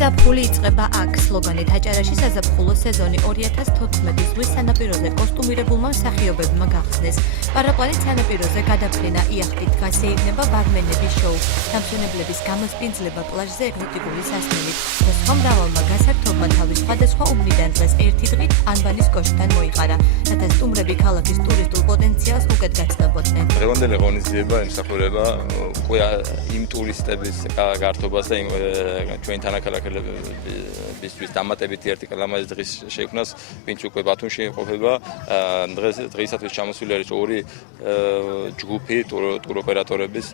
ზაფხული იწყება აქ. სლოგანით აჭარაში საზაფხულო სეზონი 2014 ზღვის სანაპიროზე კოსტუმირებულმა მსახიობებმა გახსნეს. პარაპლანით სანაპიროზე გადაფრენა იახტით გასეირნება ბარმენების შოუ, დამსვენებლების გამოსპინძლება პლაჟზე ეგზოტიკური სასმელით და სხვა მრავალმა გასართობმა თავის სხვადასხვა უბნიდან დღეს ერთი დღით ანბანის კოშკთან მოიყარა, რათა სტუმრები ქალაქის ტურისტულ პოტენციალს უკეთ გაცნობოდნენ. დღევანდელი ღონისძიება ემსახურება უკვე იმ ტურისტების გართობას და ჩვენ თანაქალაქელებისთვის დამატებითი ერთი კალამაზი დღის შექმნას, ვინც უკვე ბათუმში იმყოფება. დღეისათვის ჩამოსული არის ორი ჯგუფი ტუროპერატორების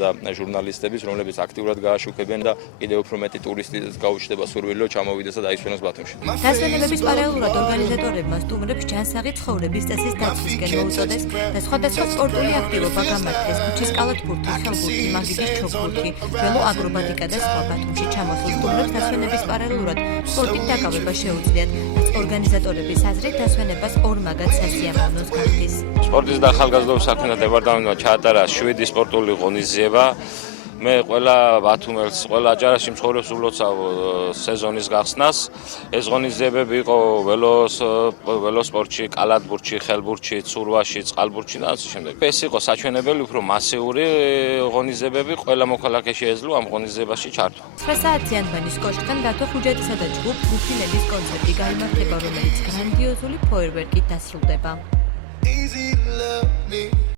და ჟურნალისტების, რომლებიც აქტიურად გააშუქებენ და კიდევ უფრო მეტი ტურისტის გაუჩნდება სურვილი ჩამოვიდეს და დაისვენოს ბათუმში. დასვენებების პარალელურად ორგანიზატორებმა სტუმრებს ჯანსაღი ცხოვრების წესის დაცვისკენ მოუწოდეს და სხვადასხვა სპორტული აქტივობა გამართეს. ქუჩის კალათბურთი, ხელბურთი, მაგიდის ჩოგბურთი, ველო აკრობატიკა და სხვა. ბათუმში ჩამოსულ სტუმრებს დასვენების პარალელურად სპორტით დაკავება შეუძლიათ. ორგანიზატორების აზრით დასვენებას ორმაგად სასიამოვნოს გახდის. სპორტის და ახალგაზრდობის საქმეთა დეპარტამენტმა ჩაატარა 7 სპორტული ღონისძიება. მე ყველა ბათუმელს, ყველა აჭარაში მცხოვრებს ულოცავ სეზონის გახსნას. ეს ღონისძიებები იყო ველოსპორტში, კალათბურთში, ხელბურთში, ცურვაში, წყალბურთში და ასე შემდეგ. ეს იყო საჩვენებელი უფრო მასიური ღონისძიებები, ყველა მოქალაქე შეეძლო ამ ღონისძიებაში ჩართვა. 9 საათზე ანბანის კოშკთან დათო ხუჯეთისა და ჯგუფ გუფილების კონცერტი გაიმართება, რომელიც გრანდიოზული ფოიერვერკით დასრულდება.